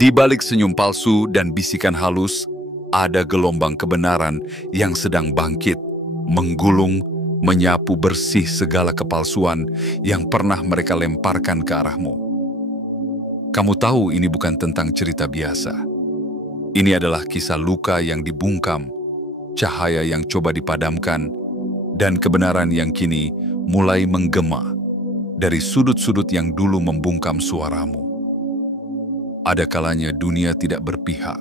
Di balik senyum palsu dan bisikan halus, ada gelombang kebenaran yang sedang bangkit, menggulung, menyapu bersih segala kepalsuan yang pernah mereka lemparkan ke arahmu. Kamu tahu ini bukan tentang cerita biasa. Ini adalah kisah luka yang dibungkam, cahaya yang coba dipadamkan, dan kebenaran yang kini mulai menggema dari sudut-sudut yang dulu membungkam suaramu. Ada kalanya dunia tidak berpihak,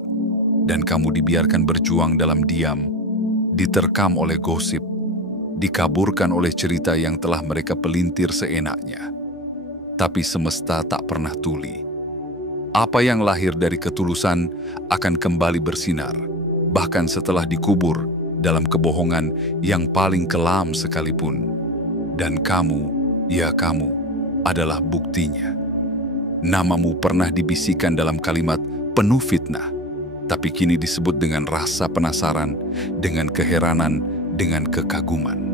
dan kamu dibiarkan berjuang dalam diam, diterkam oleh gosip, dikaburkan oleh cerita yang telah mereka pelintir seenaknya. Tapi semesta tak pernah tuli. Apa yang lahir dari ketulusan akan kembali bersinar, bahkan setelah dikubur dalam kebohongan yang paling kelam sekalipun. Dan kamu, ya kamu, adalah buktinya. Namamu pernah dibisikkan dalam kalimat penuh fitnah, tapi kini disebut dengan rasa penasaran, dengan keheranan, dengan kekaguman.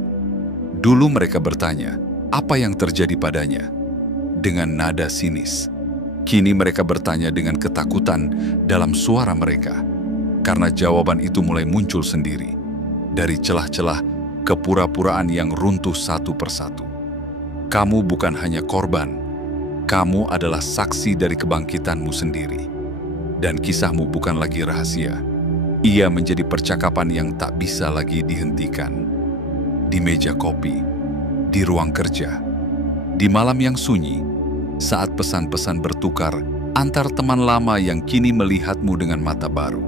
Dulu mereka bertanya, apa yang terjadi padanya? Dengan nada sinis. Kini mereka bertanya dengan ketakutan dalam suara mereka, karena jawaban itu mulai muncul sendiri, dari celah-celah kepura-puraan yang runtuh satu persatu. Kamu bukan hanya korban, kamu adalah saksi dari kebangkitanmu sendiri. Dan kisahmu bukan lagi rahasia, ia menjadi percakapan yang tak bisa lagi dihentikan. Di meja kopi, di ruang kerja, di malam yang sunyi, saat pesan-pesan bertukar antar teman lama yang kini melihatmu dengan mata baru.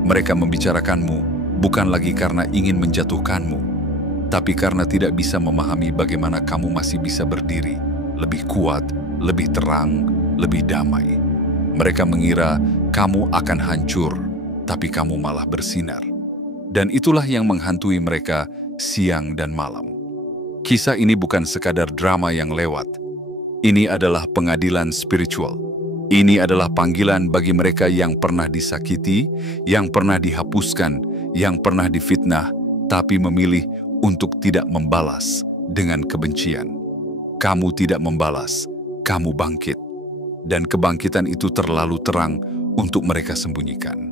Mereka membicarakanmu bukan lagi karena ingin menjatuhkanmu, tapi karena tidak bisa memahami bagaimana kamu masih bisa berdiri, lebih kuat, lebih terang, lebih damai. Mereka mengira kamu akan hancur, tapi kamu malah bersinar. Dan itulah yang menghantui mereka siang dan malam. Kisah ini bukan sekadar drama yang lewat. Ini adalah pengadilan spiritual. Ini adalah panggilan bagi mereka yang pernah disakiti, yang pernah dihapuskan, yang pernah difitnah, tapi memilih untuk tidak membalas dengan kebencian. Kamu tidak membalas, kamu bangkit. Dan kebangkitan itu terlalu terang untuk mereka sembunyikan.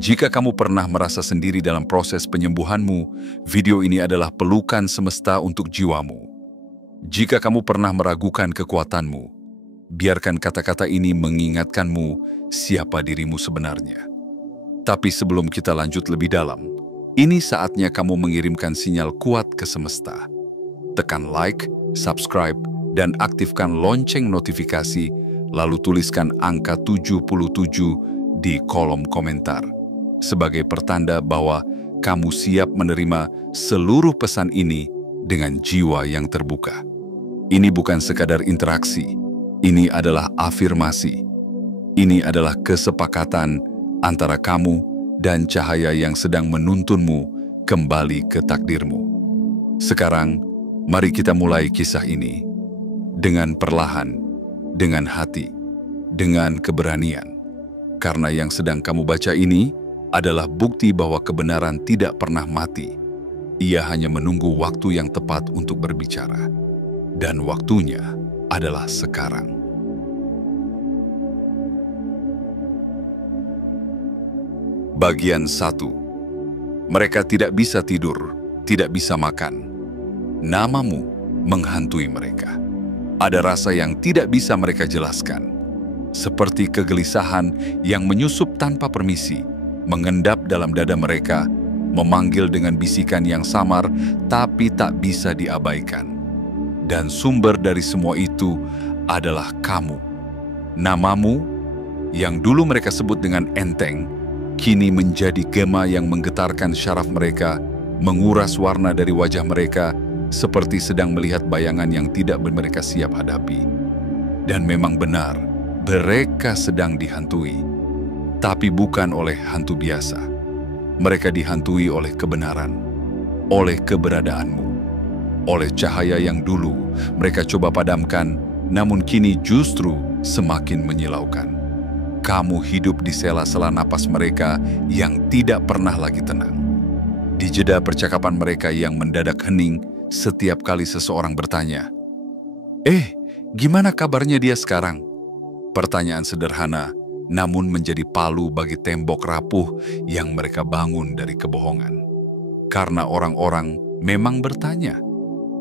Jika kamu pernah merasa sendiri dalam proses penyembuhanmu, video ini adalah pelukan semesta untuk jiwamu. Jika kamu pernah meragukan kekuatanmu, biarkan kata-kata ini mengingatkanmu siapa dirimu sebenarnya. Tapi sebelum kita lanjut lebih dalam, ini saatnya kamu mengirimkan sinyal kuat ke semesta. Tekan like, subscribe, dan aktifkan lonceng notifikasi, lalu tuliskan angka 77 di kolom komentar, sebagai pertanda bahwa kamu siap menerima seluruh pesan ini dengan jiwa yang terbuka. Ini bukan sekadar interaksi, ini adalah afirmasi. Ini adalah kesepakatan antara kamu dan cahaya yang sedang menuntunmu kembali ke takdirmu. Sekarang, mari kita mulai kisah ini dengan perlahan, dengan hati, dengan keberanian. Karena yang sedang kamu baca ini adalah bukti bahwa kebenaran tidak pernah mati. Ia hanya menunggu waktu yang tepat untuk berbicara. Dan waktunya adalah sekarang. Bagian 1. Mereka tidak bisa tidur, tidak bisa makan. Namamu menghantui mereka. Ada rasa yang tidak bisa mereka jelaskan. Seperti kegelisahan yang menyusup tanpa permisi, mengendap dalam dada mereka, memanggil dengan bisikan yang samar, tapi tak bisa diabaikan. Dan sumber dari semua itu adalah kamu. Namamu, yang dulu mereka sebut dengan enteng, kini menjadi gema yang menggetarkan syaraf mereka, menguras warna dari wajah mereka, seperti sedang melihat bayangan yang tidak mereka siap hadapi. Dan memang benar, mereka sedang dihantui. Tapi bukan oleh hantu biasa. Mereka dihantui oleh kebenaran, oleh keberadaanmu. Oleh cahaya yang dulu mereka coba padamkan, namun kini justru semakin menyilaukan. Kamu hidup di sela-sela napas mereka yang tidak pernah lagi tenang. Di jeda percakapan mereka yang mendadak hening setiap kali seseorang bertanya, gimana kabarnya dia sekarang?" Pertanyaan sederhana, namun menjadi palu bagi tembok rapuh yang mereka bangun dari kebohongan. Karena orang-orang memang bertanya,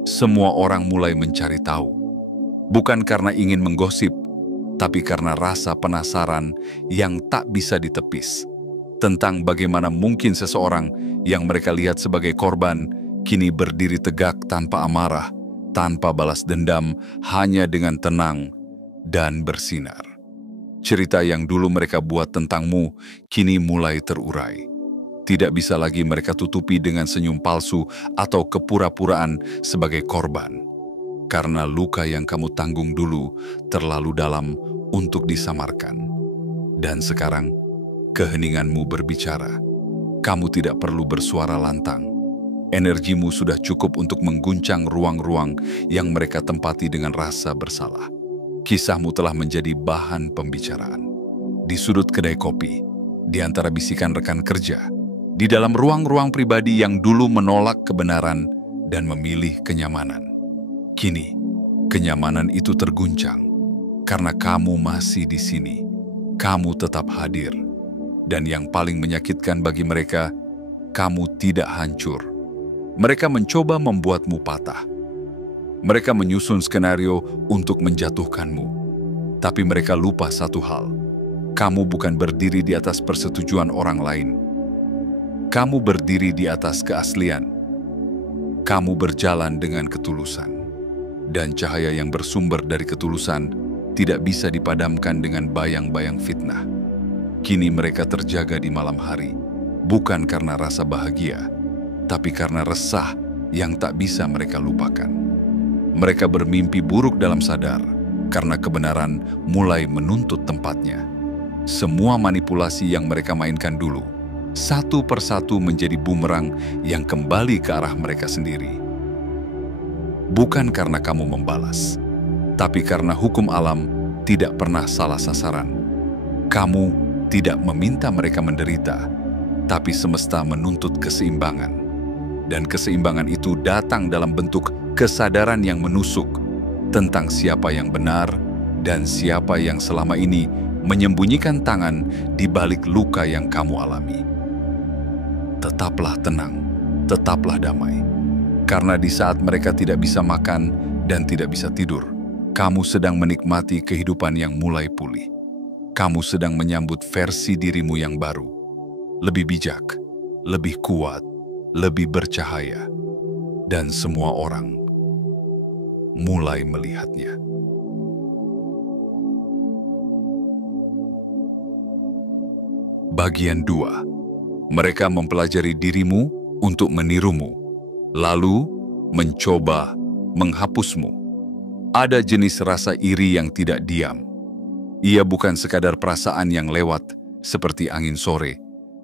semua orang mulai mencari tahu. Bukan karena ingin menggosip, tapi karena rasa penasaran yang tak bisa ditepis. Tentang bagaimana mungkin seseorang yang mereka lihat sebagai korban, kini berdiri tegak tanpa amarah, tanpa balas dendam, hanya dengan tenang dan bersinar. Cerita yang dulu mereka buat tentangmu, kini mulai terurai. Tidak bisa lagi mereka tutupi dengan senyum palsu atau kepura-puraan sebagai korban. Karena luka yang kamu tanggung dulu terlalu dalam untuk disamarkan. Dan sekarang, keheninganmu berbicara. Kamu tidak perlu bersuara lantang. Energimu sudah cukup untuk mengguncang ruang-ruang yang mereka tempati dengan rasa bersalah. Kisahmu telah menjadi bahan pembicaraan. Di sudut kedai kopi, di antara bisikan rekan kerja, di dalam ruang-ruang pribadi yang dulu menolak kebenaran dan memilih kenyamanan. Kini, kenyamanan itu terguncang karena kamu masih di sini. Kamu tetap hadir. Dan yang paling menyakitkan bagi mereka, kamu tidak hancur. Mereka mencoba membuatmu patah. Mereka menyusun skenario untuk menjatuhkanmu. Tapi mereka lupa satu hal. Kamu bukan berdiri di atas persetujuan orang lain. Kamu berdiri di atas keaslian. Kamu berjalan dengan ketulusan. Dan cahaya yang bersumber dari ketulusan tidak bisa dipadamkan dengan bayang-bayang fitnah. Kini mereka terjaga di malam hari, bukan karena rasa bahagia, tapi karena resah yang tak bisa mereka lupakan. Mereka bermimpi buruk dalam sadar, karena kebenaran mulai menuntut tempatnya. Semua manipulasi yang mereka mainkan dulu, satu persatu menjadi bumerang yang kembali ke arah mereka sendiri. Bukan karena kamu membalas, tapi karena hukum alam tidak pernah salah sasaran. Kamu tidak meminta mereka menderita, tapi semesta menuntut keseimbangan. Dan keseimbangan itu datang dalam bentuk kesadaran yang menusuk tentang siapa yang benar dan siapa yang selama ini menyembunyikan tangan di balik luka yang kamu alami. Tetaplah tenang, tetaplah damai. Karena di saat mereka tidak bisa makan dan tidak bisa tidur, kamu sedang menikmati kehidupan yang mulai pulih. Kamu sedang menyambut versi dirimu yang baru. Lebih bijak, lebih kuat, lebih bercahaya. Dan semua orang mulai melihatnya. Bagian 2. Mereka mempelajari dirimu untuk menirumu, lalu mencoba menghapusmu. Ada jenis rasa iri yang tidak diam. Ia bukan sekadar perasaan yang lewat seperti angin sore,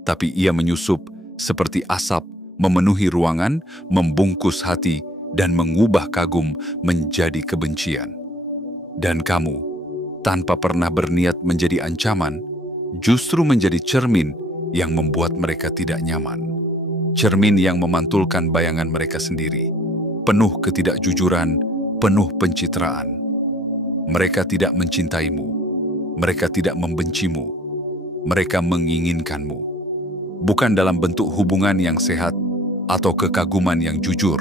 tapi ia menyusup seperti asap, memenuhi ruangan, membungkus hati, dan mengubah kagum menjadi kebencian. Dan kamu, tanpa pernah berniat menjadi ancaman, justru menjadi cermin yang membuat mereka tidak nyaman. Cermin yang memantulkan bayangan mereka sendiri, penuh ketidakjujuran, penuh pencitraan. Mereka tidak mencintaimu, mereka tidak membencimu, mereka menginginkanmu. Bukan dalam bentuk hubungan yang sehat atau kekaguman yang jujur,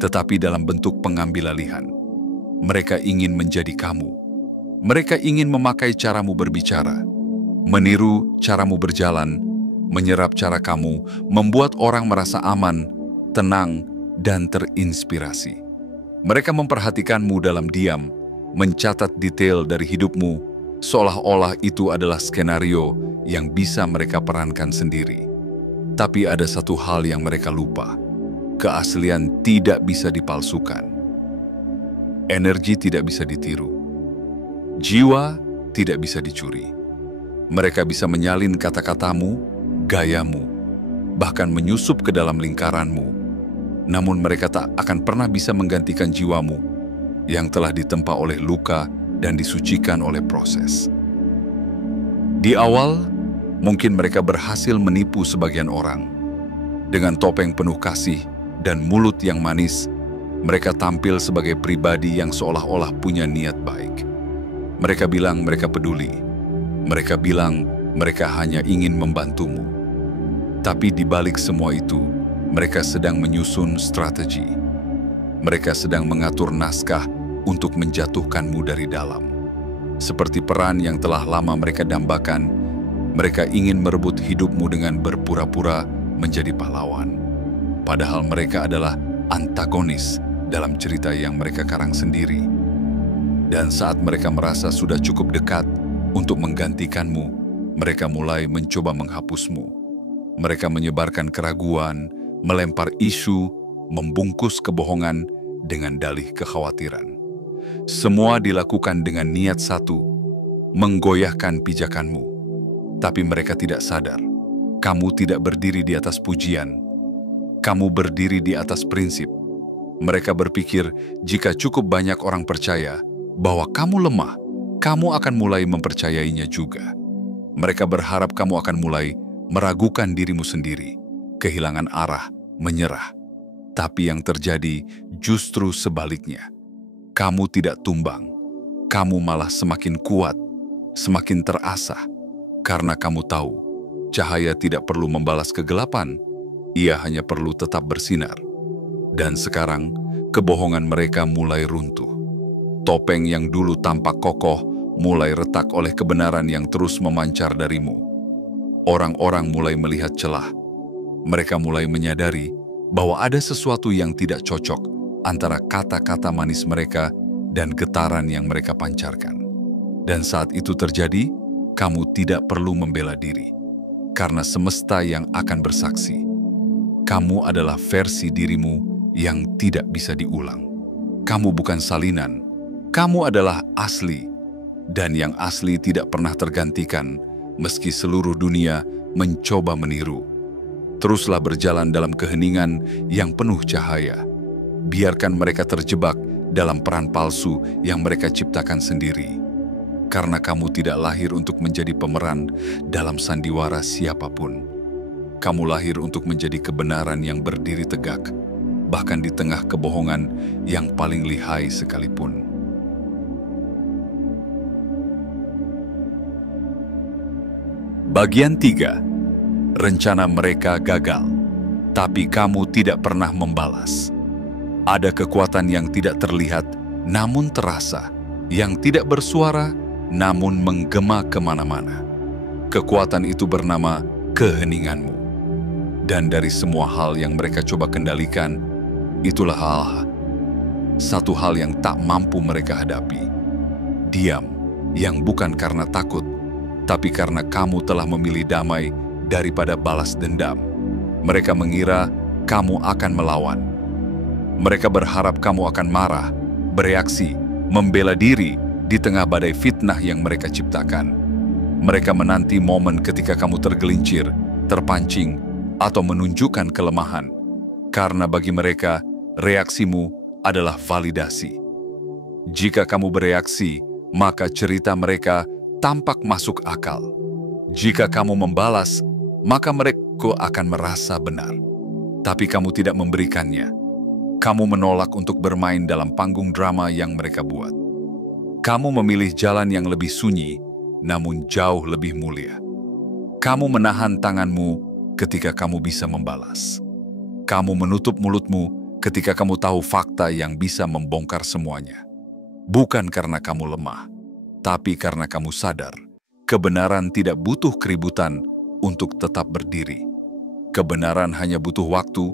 tetapi dalam bentuk pengambil alihan. Mereka ingin menjadi kamu. Mereka ingin memakai caramu berbicara, meniru caramu berjalan, menyerap cara kamu, membuat orang merasa aman, tenang, dan terinspirasi. Mereka memperhatikanmu dalam diam, mencatat detail dari hidupmu, seolah-olah itu adalah skenario yang bisa mereka perankan sendiri. Tapi ada satu hal yang mereka lupa. Keaslian tidak bisa dipalsukan. Energi tidak bisa ditiru. Jiwa tidak bisa dicuri. Mereka bisa menyalin kata-katamu, gayamu, bahkan menyusup ke dalam lingkaranmu. Namun mereka tak akan pernah bisa menggantikan jiwamu yang telah ditempa oleh luka dan disucikan oleh proses. Di awal, mungkin mereka berhasil menipu sebagian orang. Dengan topeng penuh kasih dan mulut yang manis, mereka tampil sebagai pribadi yang seolah-olah punya niat baik. Mereka bilang mereka peduli. Mereka bilang mereka hanya ingin membantumu. Tapi di balik semua itu, mereka sedang menyusun strategi. Mereka sedang mengatur naskah untuk menjatuhkanmu dari dalam. Seperti peran yang telah lama mereka dambakan, mereka ingin merebut hidupmu dengan berpura-pura menjadi pahlawan. Padahal mereka adalah antagonis dalam cerita yang mereka karang sendiri. Dan saat mereka merasa sudah cukup dekat untuk menggantikanmu, mereka mulai mencoba menghapusmu. Mereka menyebarkan keraguan, melempar isu, membungkus kebohongan dengan dalih kekhawatiran. Semua dilakukan dengan niat satu, menggoyahkan pijakanmu. Tapi mereka tidak sadar, kamu tidak berdiri di atas pujian. Kamu berdiri di atas prinsip. Mereka berpikir jika cukup banyak orang percaya bahwa kamu lemah, kamu akan mulai mempercayainya juga. Mereka berharap kamu akan mulai meragukan dirimu sendiri, kehilangan arah, menyerah. Tapi yang terjadi justru sebaliknya. Kamu tidak tumbang, kamu malah semakin kuat, semakin terasah, karena kamu tahu, cahaya tidak perlu membalas kegelapan, ia hanya perlu tetap bersinar. Dan sekarang, kebohongan mereka mulai runtuh. Topeng yang dulu tampak kokoh mulai retak oleh kebenaran yang terus memancar darimu. Orang-orang mulai melihat celah. Mereka mulai menyadari bahwa ada sesuatu yang tidak cocok antara kata-kata manis mereka dan getaran yang mereka pancarkan. Dan saat itu terjadi, kamu tidak perlu membela diri, karena semesta yang akan bersaksi. Kamu adalah versi dirimu yang tidak bisa diulang. Kamu bukan salinan, kamu adalah asli, dan yang asli tidak pernah tergantikan meski seluruh dunia mencoba meniru. Teruslah berjalan dalam keheningan yang penuh cahaya. Biarkan mereka terjebak dalam peran palsu yang mereka ciptakan sendiri. Karena kamu tidak lahir untuk menjadi pemeran dalam sandiwara siapapun. Kamu lahir untuk menjadi kebenaran yang berdiri tegak, bahkan di tengah kebohongan yang paling lihai sekalipun. Bagian 3. Rencana mereka gagal, tapi kamu tidak pernah membalas. Ada kekuatan yang tidak terlihat, namun terasa, yang tidak bersuara, namun menggema kemana-mana. Kekuatan itu bernama keheninganmu. Dan dari semua hal yang mereka coba kendalikan, itulah satu hal yang tak mampu mereka hadapi. Diam, yang bukan karena takut, tapi karena kamu telah memilih damai daripada balas dendam. Mereka mengira kamu akan melawan. Mereka berharap kamu akan marah, bereaksi, membela diri di tengah badai fitnah yang mereka ciptakan. Mereka menanti momen ketika kamu tergelincir, terpancing, atau menunjukkan kelemahan. Karena bagi mereka, reaksimu adalah validasi. Jika kamu bereaksi, maka cerita mereka tampak masuk akal. Jika kamu membalas, maka mereka akan merasa benar. Tapi kamu tidak memberikannya. Kamu menolak untuk bermain dalam panggung drama yang mereka buat. Kamu memilih jalan yang lebih sunyi, namun jauh lebih mulia. Kamu menahan tanganmu ketika kamu bisa membalas. Kamu menutup mulutmu ketika kamu tahu fakta yang bisa membongkar semuanya. Bukan karena kamu lemah, tapi karena kamu sadar, kebenaran tidak butuh keributan untuk tetap berdiri. Kebenaran hanya butuh waktu,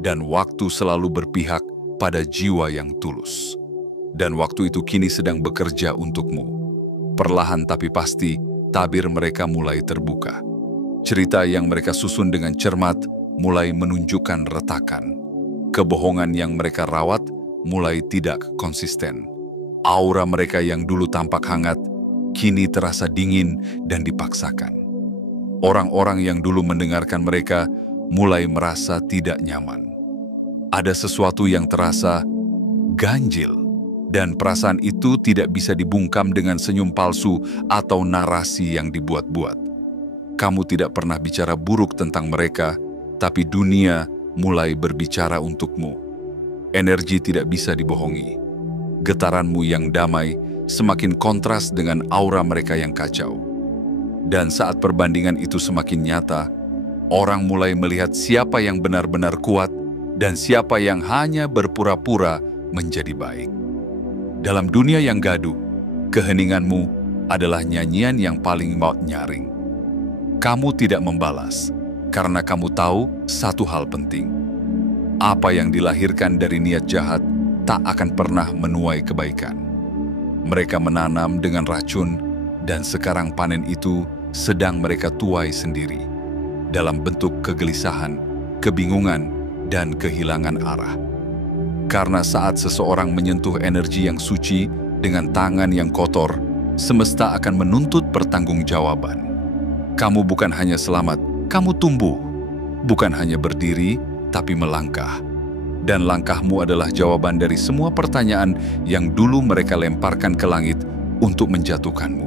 dan waktu selalu berpihak pada jiwa yang tulus. Dan waktu itu kini sedang bekerja untukmu. Perlahan tapi pasti, tabir mereka mulai terbuka. Cerita yang mereka susun dengan cermat mulai menunjukkan retakan. Kebohongan yang mereka rawat mulai tidak konsisten. Aura mereka yang dulu tampak hangat, kini terasa dingin dan dipaksakan. Orang-orang yang dulu mendengarkan mereka mulai merasa tidak nyaman. Ada sesuatu yang terasa ganjil, dan perasaan itu tidak bisa dibungkam dengan senyum palsu atau narasi yang dibuat-buat. Kamu tidak pernah bicara buruk tentang mereka, tapi dunia mulai berbicara untukmu. Energi tidak bisa dibohongi. Getaranmu yang damai semakin kontras dengan aura mereka yang kacau. Dan saat perbandingan itu semakin nyata, orang mulai melihat siapa yang benar-benar kuat dan siapa yang hanya berpura-pura menjadi baik. Dalam dunia yang gaduh, keheninganmu adalah nyanyian yang paling nyaring. Kamu tidak membalas, karena kamu tahu satu hal penting. Apa yang dilahirkan dari niat jahat tak akan pernah menuai kebaikan. Mereka menanam dengan racun, dan sekarang panen itu sedang mereka tuai sendiri, dalam bentuk kegelisahan, kebingungan, dan kehilangan arah. Karena saat seseorang menyentuh energi yang suci dengan tangan yang kotor, semesta akan menuntut pertanggungjawaban. Kamu bukan hanya selamat, kamu tumbuh. Bukan hanya berdiri, tapi melangkah. Dan langkahmu adalah jawaban dari semua pertanyaan yang dulu mereka lemparkan ke langit untuk menjatuhkanmu.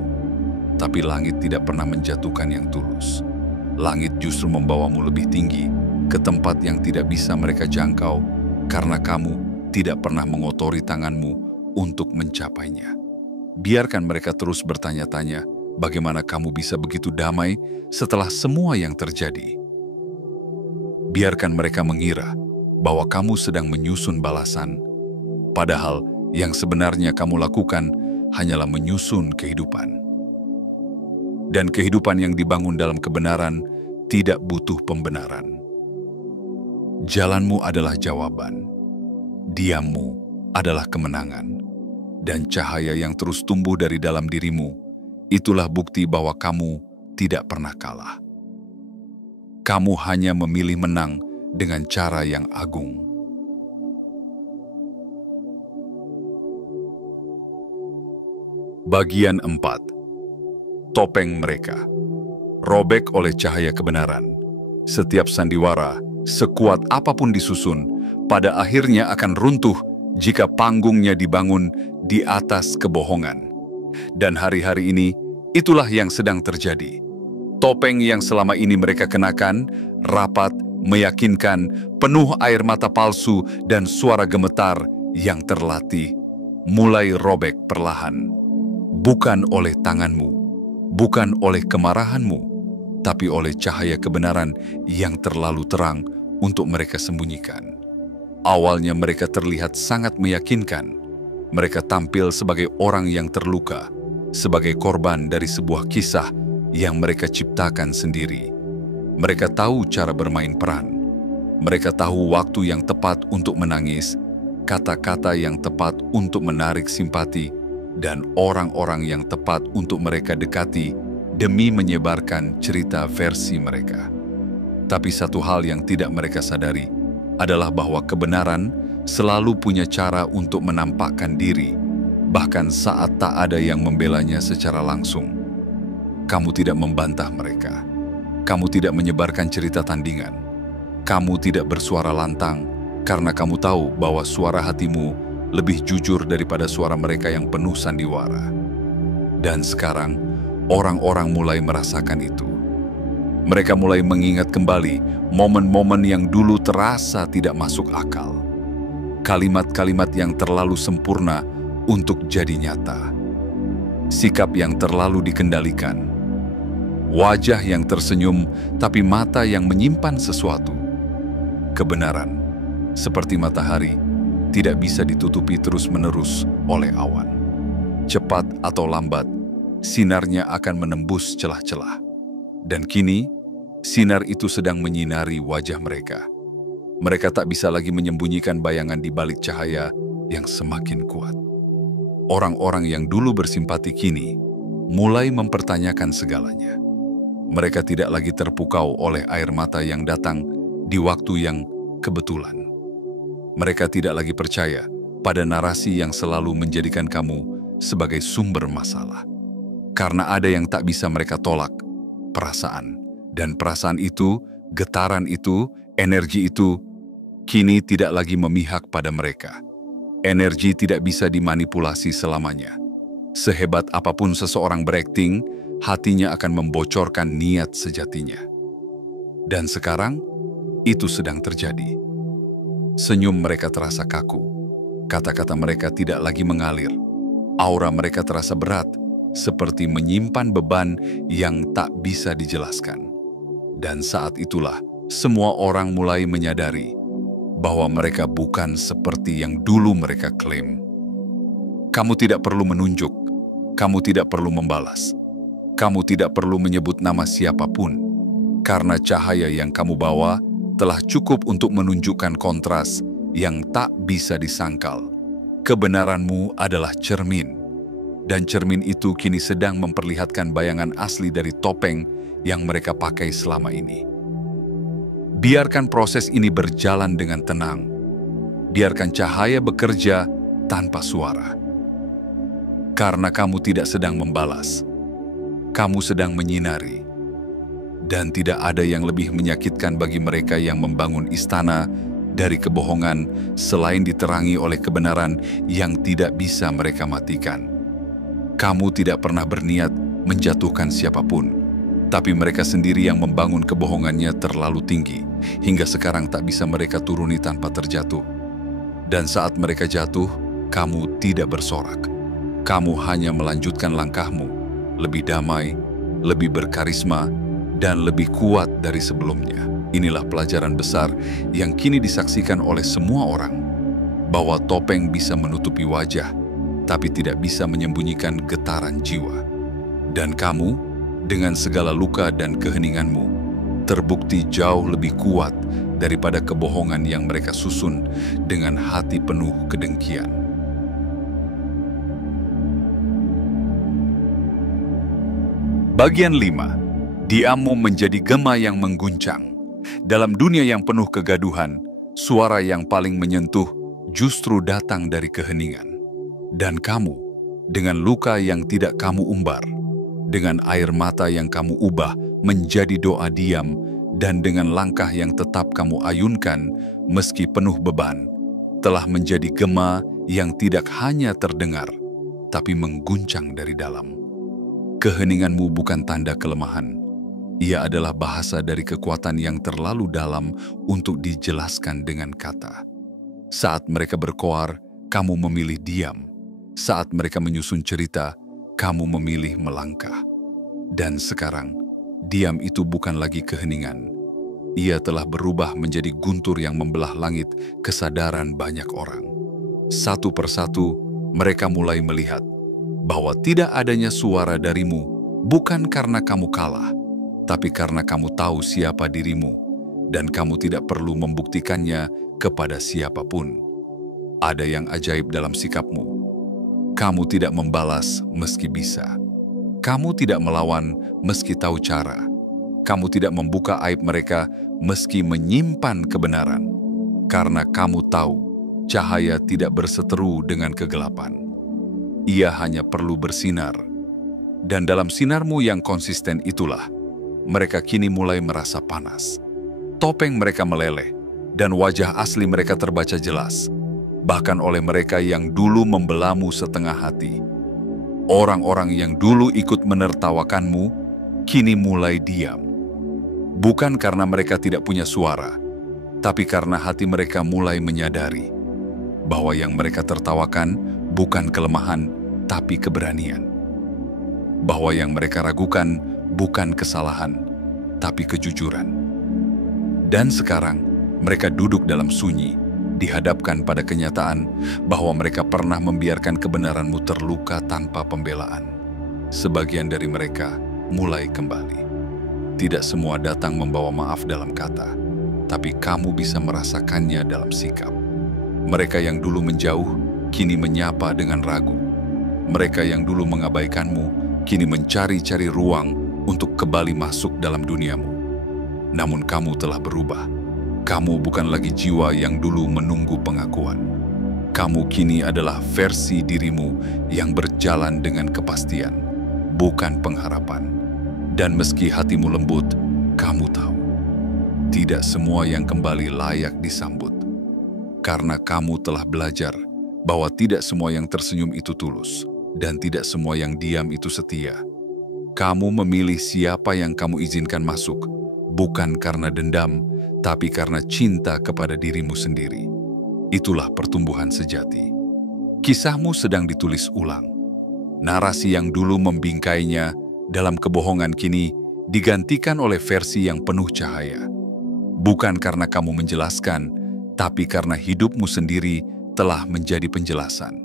Tapi langit tidak pernah menjatuhkan yang tulus. Langit justru membawamu lebih tinggi, ke tempat yang tidak bisa mereka jangkau, karena kamu tidak pernah mengotori tanganmu untuk mencapainya. Biarkan mereka terus bertanya-tanya, bagaimana kamu bisa begitu damai setelah semua yang terjadi. Biarkan mereka mengira bahwa kamu sedang menyusun balasan, padahal yang sebenarnya kamu lakukan hanyalah menyusun kehidupan. Dan kehidupan yang dibangun dalam kebenaran tidak butuh pembenaran. Jalanmu adalah jawaban, diammu adalah kemenangan, dan cahaya yang terus tumbuh dari dalam dirimu, itulah bukti bahwa kamu tidak pernah kalah. Kamu hanya memilih menang dengan cara yang agung. Bagian 4. Topeng mereka. Robek oleh cahaya kebenaran. Setiap sandiwara, sekuat apapun disusun, pada akhirnya akan runtuh jika panggungnya dibangun di atas kebohongan. Dan hari-hari ini, itulah yang sedang terjadi. Topeng yang selama ini mereka kenakan, rapat, meyakinkan, penuh air mata palsu dan suara gemetar yang terlatih, mulai robek perlahan. Bukan oleh tanganmu, bukan oleh kemarahanmu, tapi oleh cahaya kebenaran yang terlalu terang untuk mereka sembunyikan. Awalnya mereka terlihat sangat meyakinkan. Mereka tampil sebagai orang yang terluka, sebagai korban dari sebuah kisah yang mereka ciptakan sendiri. Mereka tahu cara bermain peran. Mereka tahu waktu yang tepat untuk menangis, kata-kata yang tepat untuk menarik simpati, dan orang-orang yang tepat untuk mereka dekati demi menyebarkan cerita versi mereka. Tapi satu hal yang tidak mereka sadari adalah bahwa kebenaran selalu punya cara untuk menampakkan diri, bahkan saat tak ada yang membelanya secara langsung. Kamu tidak membantah mereka. Kamu tidak menyebarkan cerita tandingan. Kamu tidak bersuara lantang karena kamu tahu bahwa suara hatimu lebih jujur daripada suara mereka yang penuh sandiwara. Dan sekarang, orang-orang mulai merasakan itu. Mereka mulai mengingat kembali momen-momen yang dulu terasa tidak masuk akal. Kalimat-kalimat yang terlalu sempurna untuk jadi nyata. Sikap yang terlalu dikendalikan. Wajah yang tersenyum, tapi mata yang menyimpan sesuatu. Kebenaran, seperti matahari, tidak bisa ditutupi terus-menerus oleh awan. Cepat atau lambat, sinarnya akan menembus celah-celah. Dan kini, sinar itu sedang menyinari wajah mereka. Mereka tak bisa lagi menyembunyikan bayangan di balik cahaya yang semakin kuat. Orang-orang yang dulu bersimpati kini mulai mempertanyakan segalanya. Mereka tidak lagi terpukau oleh air mata yang datang di waktu yang kebetulan. Mereka tidak lagi percaya pada narasi yang selalu menjadikan kamu sebagai sumber masalah. Karena ada yang tak bisa mereka tolak, perasaan. Dan perasaan itu, getaran itu, energi itu, kini tidak lagi memihak pada mereka. Energi tidak bisa dimanipulasi selamanya. Sehebat apapun seseorang berakting, hatinya akan membocorkan niat sejatinya. Dan sekarang, itu sedang terjadi. Senyum mereka terasa kaku. Kata-kata mereka tidak lagi mengalir. Aura mereka terasa berat, seperti menyimpan beban yang tak bisa dijelaskan. Dan saat itulah semua orang mulai menyadari bahwa mereka bukan seperti yang dulu mereka klaim. Kamu tidak perlu menunjuk, kamu tidak perlu membalas, kamu tidak perlu menyebut nama siapapun, karena cahaya yang kamu bawa telah cukup untuk menunjukkan kontras yang tak bisa disangkal. Kebenaranmu adalah cermin, dan cermin itu kini sedang memperlihatkan bayangan asli dari topeng yang mereka pakai selama ini. Biarkan proses ini berjalan dengan tenang. Biarkan cahaya bekerja tanpa suara. Karena kamu tidak sedang membalas, kamu sedang menyinari. Dan tidak ada yang lebih menyakitkan bagi mereka yang membangun istana dari kebohongan selain diterangi oleh kebenaran yang tidak bisa mereka matikan. Kamu tidak pernah berniat menjatuhkan siapapun, tapi mereka sendiri yang membangun kebohongannya terlalu tinggi, hingga sekarang tak bisa mereka turuni tanpa terjatuh. Dan saat mereka jatuh, kamu tidak bersorak. Kamu hanya melanjutkan langkahmu, lebih damai, lebih berkarisma, dan lebih kuat dari sebelumnya. Inilah pelajaran besar yang kini disaksikan oleh semua orang, bahwa topeng bisa menutupi wajah, tapi tidak bisa menyembunyikan getaran jiwa. Dan kamu, dengan segala luka dan keheninganmu, terbukti jauh lebih kuat daripada kebohongan yang mereka susun dengan hati penuh kedengkian. Bagian 5. Diammu menjadi gema yang mengguncang. Dalam dunia yang penuh kegaduhan, suara yang paling menyentuh justru datang dari keheningan. Dan kamu, dengan luka yang tidak kamu umbar, dengan air mata yang kamu ubah menjadi doa diam, dan dengan langkah yang tetap kamu ayunkan meski penuh beban, telah menjadi gema yang tidak hanya terdengar, tapi mengguncang dari dalam. Keheninganmu bukan tanda kelemahan. Ia adalah bahasa dari kekuatan yang terlalu dalam untuk dijelaskan dengan kata. Saat mereka berkoar, kamu memilih diam. Saat mereka menyusun cerita, kamu memilih melangkah. Dan sekarang, diam itu bukan lagi keheningan. Ia telah berubah menjadi guntur yang membelah langit kesadaran banyak orang. Satu persatu, mereka mulai melihat bahwa tidak adanya suara darimu bukan karena kamu kalah, tapi karena kamu tahu siapa dirimu, dan kamu tidak perlu membuktikannya kepada siapapun. Ada yang ajaib dalam sikapmu. Kamu tidak membalas meski bisa. Kamu tidak melawan meski tahu cara. Kamu tidak membuka aib mereka meski menyimpan kebenaran. Karena kamu tahu cahaya tidak berseteru dengan kegelapan. Ia hanya perlu bersinar. Dan dalam sinarmu yang konsisten itulah, mereka kini mulai merasa panas. Topeng mereka meleleh, dan wajah asli mereka terbaca jelas. Bahkan oleh mereka yang dulu membelamu setengah hati. Orang-orang yang dulu ikut menertawakanmu, kini mulai diam. Bukan karena mereka tidak punya suara, tapi karena hati mereka mulai menyadari bahwa yang mereka tertawakan bukan kelemahan, tapi keberanian. Bahwa yang mereka ragukan bukan kesalahan, tapi kejujuran. Dan sekarang, mereka duduk dalam sunyi, dihadapkan pada kenyataan bahwa mereka pernah membiarkan kebenaranmu terluka tanpa pembelaan. Sebagian dari mereka mulai kembali. Tidak semua datang membawa maaf dalam kata, tapi kamu bisa merasakannya dalam sikap. Mereka yang dulu menjauh, kini menyapa dengan ragu. Mereka yang dulu mengabaikanmu, kini mencari-cari ruang untuk kembali masuk dalam duniamu. Namun kamu telah berubah. Kamu bukan lagi jiwa yang dulu menunggu pengakuan. Kamu kini adalah versi dirimu yang berjalan dengan kepastian, bukan pengharapan. Dan meski hatimu lembut, kamu tahu, tidak semua yang kembali layak disambut. Karena kamu telah belajar bahwa tidak semua yang tersenyum itu tulus, dan tidak semua yang diam itu setia. Kamu memilih siapa yang kamu izinkan masuk, bukan karena dendam, tapi karena cinta kepada dirimu sendiri. Itulah pertumbuhan sejati. Kisahmu sedang ditulis ulang. Narasi yang dulu membingkainya dalam kebohongan kini digantikan oleh versi yang penuh cahaya. Bukan karena kamu menjelaskan, tapi karena hidupmu sendiri telah menjadi penjelasan.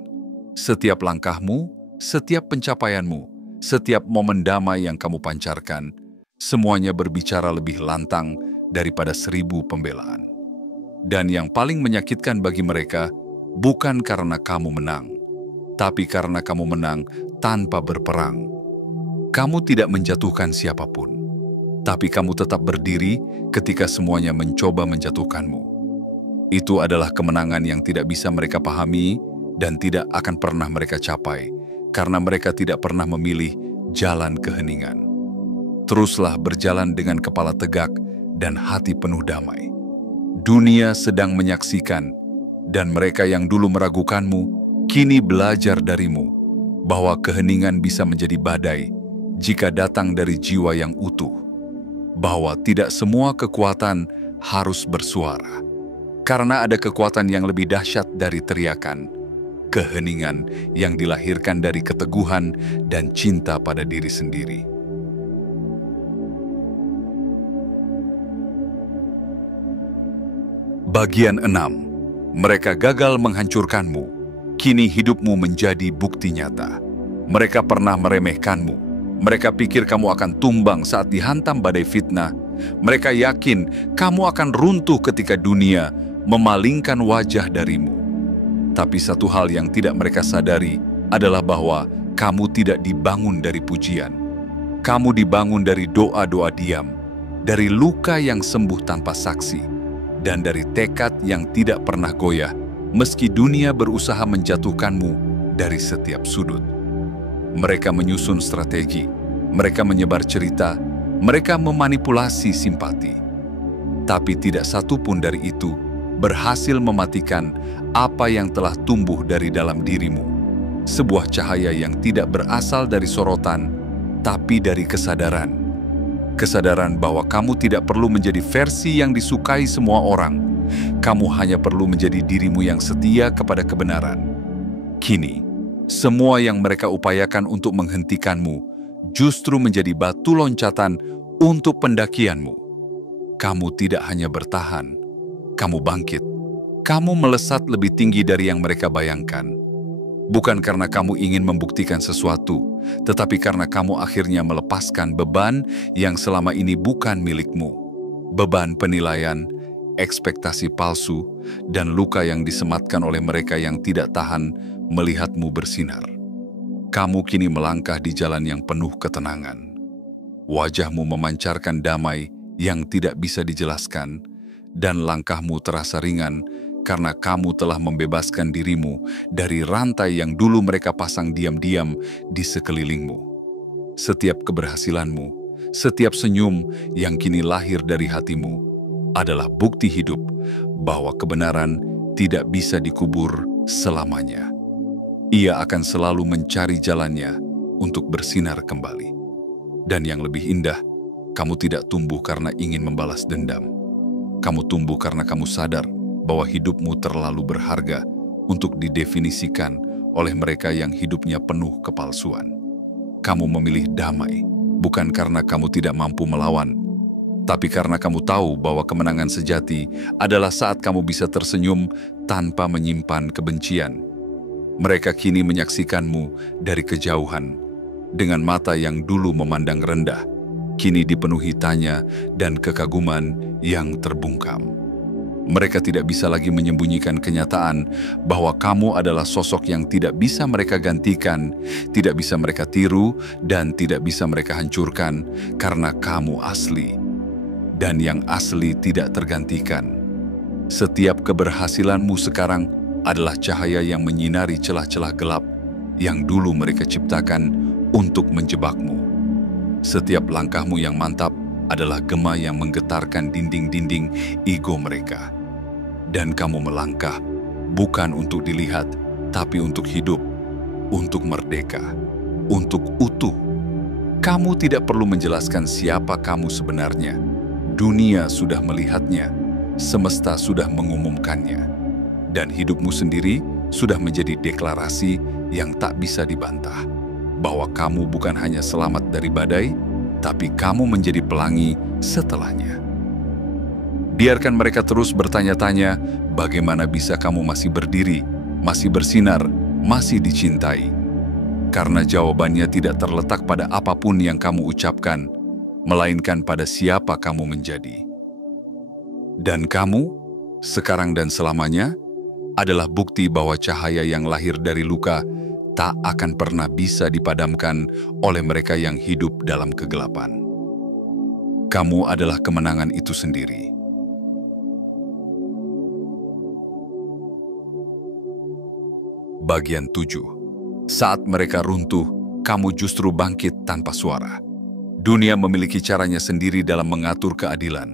Setiap langkahmu, setiap pencapaianmu, setiap momen damai yang kamu pancarkan, semuanya berbicara lebih lantang daripada 1000 pembelaan. Dan yang paling menyakitkan bagi mereka, bukan karena kamu menang, tapi karena kamu menang tanpa berperang. Kamu tidak menjatuhkan siapapun, tapi kamu tetap berdiri ketika semuanya mencoba menjatuhkanmu. Itu adalah kemenangan yang tidak bisa mereka pahami dan tidak akan pernah mereka capai, karena mereka tidak pernah memilih jalan keheningan. Teruslah berjalan dengan kepala tegak dan hati penuh damai. Dunia sedang menyaksikan, dan mereka yang dulu meragukanmu, kini belajar darimu, bahwa keheningan bisa menjadi badai jika datang dari jiwa yang utuh, bahwa tidak semua kekuatan harus bersuara, karena ada kekuatan yang lebih dahsyat dari teriakan, keheningan yang dilahirkan dari keteguhan dan cinta pada diri sendiri. Bagian 6. Mereka gagal menghancurkanmu. Kini hidupmu menjadi bukti nyata. Mereka pernah meremehkanmu. Mereka pikir kamu akan tumbang saat dihantam badai fitnah. Mereka yakin kamu akan runtuh ketika dunia memalingkan wajah darimu. Tapi satu hal yang tidak mereka sadari adalah bahwa kamu tidak dibangun dari pujian. Kamu dibangun dari doa-doa diam, dari luka yang sembuh tanpa saksi, dan dari tekad yang tidak pernah goyah meski dunia berusaha menjatuhkanmu dari setiap sudut. Mereka menyusun strategi, mereka menyebar cerita, mereka memanipulasi simpati. Tapi tidak satu pun dari itu berhasil mematikan apa yang telah tumbuh dari dalam dirimu. Sebuah cahaya yang tidak berasal dari sorotan, tapi dari kesadaran. Kesadaran bahwa kamu tidak perlu menjadi versi yang disukai semua orang. Kamu hanya perlu menjadi dirimu yang setia kepada kebenaran. Kini, semua yang mereka upayakan untuk menghentikanmu justru menjadi batu loncatan untuk pendakianmu. Kamu tidak hanya bertahan, kamu bangkit. Kamu melesat lebih tinggi dari yang mereka bayangkan. Bukan karena kamu ingin membuktikan sesuatu, tetapi karena kamu akhirnya melepaskan beban yang selama ini bukan milikmu. Beban penilaian, ekspektasi palsu, dan luka yang disematkan oleh mereka yang tidak tahan melihatmu bersinar. Kamu kini melangkah di jalan yang penuh ketenangan. Wajahmu memancarkan damai yang tidak bisa dijelaskan, dan langkahmu terasa ringan karena kamu telah membebaskan dirimu dari rantai yang dulu mereka pasang diam-diam di sekelilingmu. Setiap keberhasilanmu, setiap senyum yang kini lahir dari hatimu, adalah bukti hidup bahwa kebenaran tidak bisa dikubur selamanya. Ia akan selalu mencari jalannya untuk bersinar kembali. Dan yang lebih indah, kamu tidak tumbuh karena ingin membalas dendam. Kamu tumbuh karena kamu sadar bahwa hidupmu terlalu berharga untuk didefinisikan oleh mereka yang hidupnya penuh kepalsuan. Kamu memilih damai, bukan karena kamu tidak mampu melawan, tapi karena kamu tahu bahwa kemenangan sejati adalah saat kamu bisa tersenyum tanpa menyimpan kebencian. Mereka kini menyaksikanmu dari kejauhan, dengan mata yang dulu memandang rendah, kini dipenuhi tanya dan kekaguman yang terbungkam. Mereka tidak bisa lagi menyembunyikan kenyataan bahwa kamu adalah sosok yang tidak bisa mereka gantikan, tidak bisa mereka tiru, dan tidak bisa mereka hancurkan karena kamu asli. Dan yang asli tidak tergantikan. Setiap keberhasilanmu sekarang adalah cahaya yang menyinari celah-celah gelap yang dulu mereka ciptakan untuk menjebakmu. Setiap langkahmu yang mantap adalah gema yang menggetarkan dinding-dinding ego mereka. Dan kamu melangkah bukan untuk dilihat, tapi untuk hidup, untuk merdeka, untuk utuh. Kamu tidak perlu menjelaskan siapa kamu sebenarnya. Dunia sudah melihatnya, semesta sudah mengumumkannya, dan hidupmu sendiri sudah menjadi deklarasi yang tak bisa dibantah. bahwa kamu bukan hanya selamat dari badai, tapi kamu menjadi pelangi setelahnya. Biarkan mereka terus bertanya-tanya, bagaimana bisa kamu masih berdiri, masih bersinar, masih dicintai. Karena jawabannya tidak terletak pada apapun yang kamu ucapkan, melainkan pada siapa kamu menjadi. Dan kamu, sekarang dan selamanya, adalah bukti bahwa cahaya yang lahir dari luka tak akan pernah bisa dipadamkan oleh mereka yang hidup dalam kegelapan. Kamu adalah kemenangan itu sendiri. Bagian 7. Saat mereka runtuh, kamu justru bangkit tanpa suara. Dunia memiliki caranya sendiri dalam mengatur keadilan.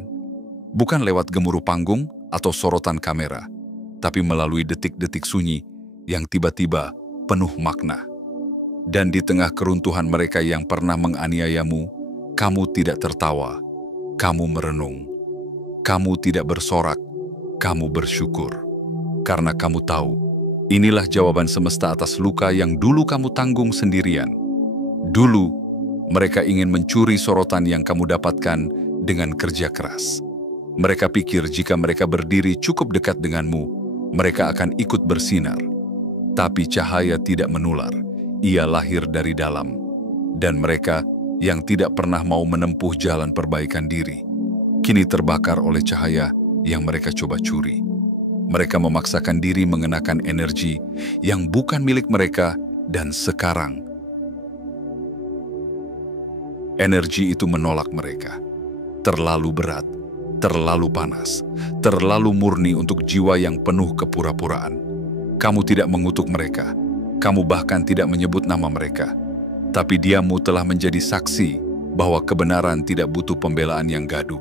Bukan lewat gemuruh panggung atau sorotan kamera, tapi melalui detik-detik sunyi yang tiba-tiba penuh makna. Dan di tengah keruntuhan mereka yang pernah menganiayamu, kamu tidak tertawa, kamu merenung. Kamu tidak bersorak, kamu bersyukur. Karena kamu tahu, inilah jawaban semesta atas luka yang dulu kamu tanggung sendirian. Dulu, mereka ingin mencuri sorotan yang kamu dapatkan dengan kerja keras. Mereka pikir jika mereka berdiri cukup dekat denganmu, mereka akan ikut bersinar. Tapi cahaya tidak menular, ia lahir dari dalam. Dan mereka yang tidak pernah mau menempuh jalan perbaikan diri, kini terbakar oleh cahaya yang mereka coba curi. Mereka memaksakan diri mengenakan energi yang bukan milik mereka, dan sekarang energi itu menolak mereka. Terlalu berat, terlalu panas, terlalu murni untuk jiwa yang penuh kepura-puraan. Kamu tidak mengutuk mereka, kamu bahkan tidak menyebut nama mereka. Tapi diammu telah menjadi saksi bahwa kebenaran tidak butuh pembelaan yang gaduh.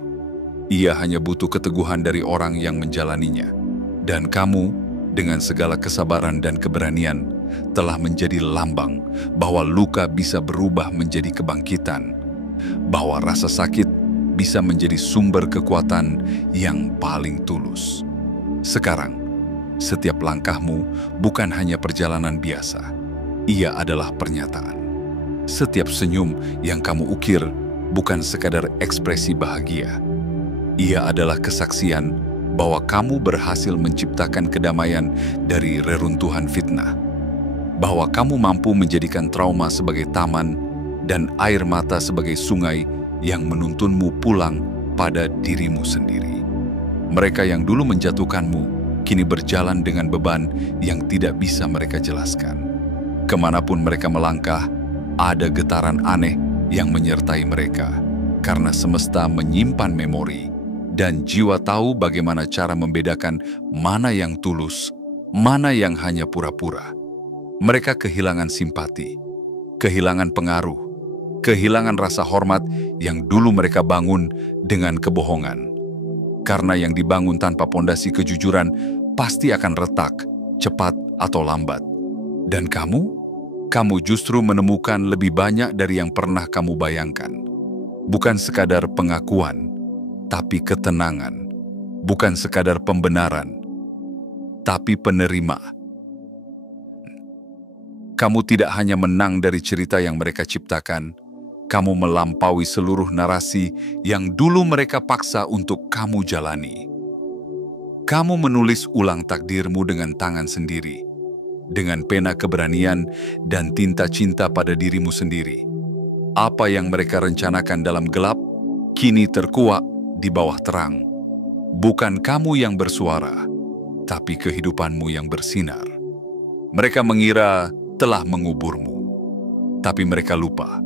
Ia hanya butuh keteguhan dari orang yang menjalaninya. Dan kamu, dengan segala kesabaran dan keberanian, telah menjadi lambang bahwa luka bisa berubah menjadi kebangkitan, bahwa rasa sakit bisa menjadi sumber kekuatan yang paling tulus. Sekarang, setiap langkahmu bukan hanya perjalanan biasa, ia adalah pernyataan. Setiap senyum yang kamu ukir bukan sekadar ekspresi bahagia, ia adalah kesaksian bahwa kamu berhasil menciptakan kedamaian dari reruntuhan fitnah, bahwa kamu mampu menjadikan trauma sebagai taman dan air mata sebagai sungai yang menuntunmu pulang pada dirimu sendiri. Mereka yang dulu menjatuhkanmu kini berjalan dengan beban yang tidak bisa mereka jelaskan. Kemanapun mereka melangkah, ada getaran aneh yang menyertai mereka, karena semesta menyimpan memori dan jiwa tahu bagaimana cara membedakan mana yang tulus, mana yang hanya pura-pura. Mereka kehilangan simpati, kehilangan pengaruh, kehilangan rasa hormat yang dulu mereka bangun dengan kebohongan. Karena yang dibangun tanpa pondasi kejujuran pasti akan retak, cepat atau lambat. Dan kamu justru menemukan lebih banyak dari yang pernah kamu bayangkan. Bukan sekadar pengakuan, tapi ketenangan. Bukan sekadar pembenaran, tapi penerima. Kamu tidak hanya menang dari cerita yang mereka ciptakan, kamu melampaui seluruh narasi yang dulu mereka paksa untuk kamu jalani. Kamu menulis ulang takdirmu dengan tangan sendiri, dengan pena keberanian dan tinta cinta pada dirimu sendiri. Apa yang mereka rencanakan dalam gelap, kini terkuak di bawah terang. Bukan kamu yang bersuara, tapi kehidupanmu yang bersinar. Mereka mengira telah menguburmu, tapi mereka lupa.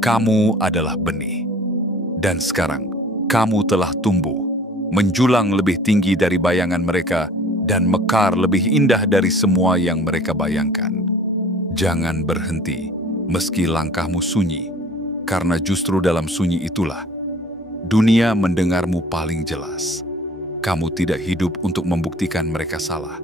Kamu adalah benih. Dan sekarang, kamu telah tumbuh, menjulang lebih tinggi dari bayangan mereka, dan mekar lebih indah dari semua yang mereka bayangkan. Jangan berhenti, meski langkahmu sunyi, karena justru dalam sunyi itulah dunia mendengarmu paling jelas. Kamu tidak hidup untuk membuktikan mereka salah.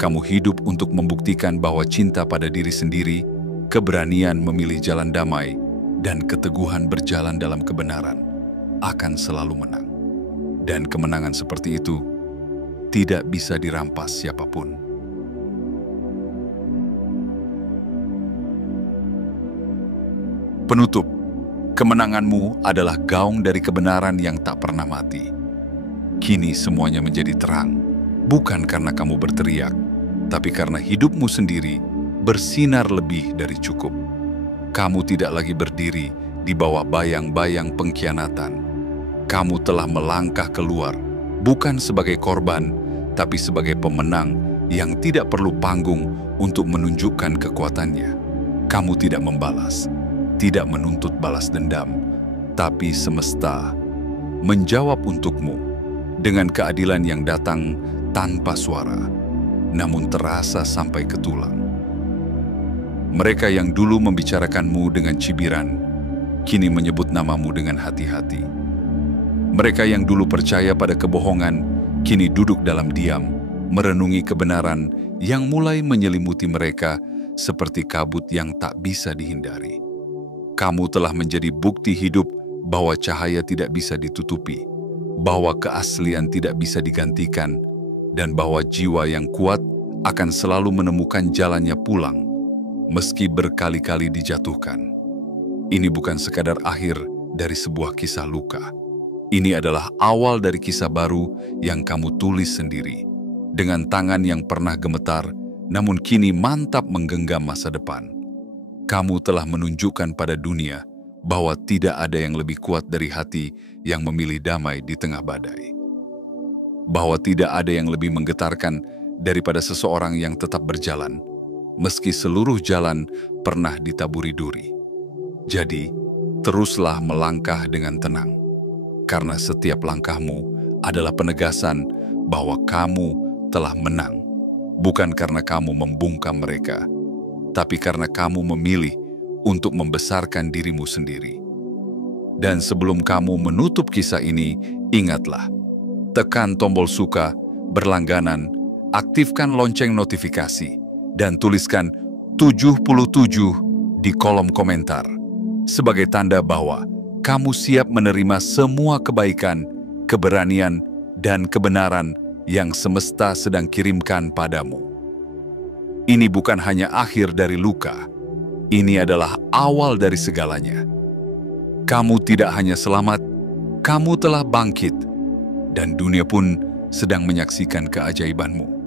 Kamu hidup untuk membuktikan bahwa cinta pada diri sendiri, keberanian memilih jalan damai, dan keteguhan berjalan dalam kebenaran akan selalu menang. Dan kemenangan seperti itu tidak bisa dirampas siapapun. Penutup, kemenanganmu adalah gaung dari kebenaran yang tak pernah mati. Kini semuanya menjadi terang, bukan karena kamu berteriak, tapi karena hidupmu sendiri bersinar lebih dari cukup. Kamu tidak lagi berdiri di bawah bayang-bayang pengkhianatan. Kamu telah melangkah keluar, bukan sebagai korban, tapi sebagai pemenang yang tidak perlu panggung untuk menunjukkan kekuatannya. Kamu tidak membalas, tidak menuntut balas dendam, tapi semesta menjawab untukmu dengan keadilan yang datang tanpa suara, namun terasa sampai ke tulang. Mereka yang dulu membicarakanmu dengan cibiran, kini menyebut namamu dengan hati-hati. Mereka yang dulu percaya pada kebohongan, kini duduk dalam diam, merenungi kebenaran yang mulai menyelimuti mereka seperti kabut yang tak bisa dihindari. Kamu telah menjadi bukti hidup bahwa cahaya tidak bisa ditutupi, bahwa keaslian tidak bisa digantikan, dan bahwa jiwa yang kuat akan selalu menemukan jalannya pulang, meski berkali-kali dijatuhkan. Ini bukan sekadar akhir dari sebuah kisah luka. Ini adalah awal dari kisah baru yang kamu tulis sendiri, dengan tangan yang pernah gemetar, namun kini mantap menggenggam masa depan. Kamu telah menunjukkan pada dunia bahwa tidak ada yang lebih kuat dari hati yang memilih damai di tengah badai. Bahwa tidak ada yang lebih menggetarkan daripada seseorang yang tetap berjalan, meski seluruh jalan pernah ditaburi duri. Jadi, teruslah melangkah dengan tenang. Karena setiap langkahmu adalah penegasan bahwa kamu telah menang, bukan karena kamu membungkam mereka, tapi karena kamu memilih untuk membesarkan dirimu sendiri. Dan sebelum kamu menutup kisah ini, ingatlah, tekan tombol suka, berlangganan, aktifkan lonceng notifikasi, dan tuliskan 77 di kolom komentar, sebagai tanda bahwa kamu siap menerima semua kebaikan, keberanian, dan kebenaran yang semesta sedang kirimkan padamu. Ini bukan hanya akhir dari luka, ini adalah awal dari segalanya. Kamu tidak hanya selamat, kamu telah bangkit, dan dunia pun sedang menyaksikan keajaibanmu.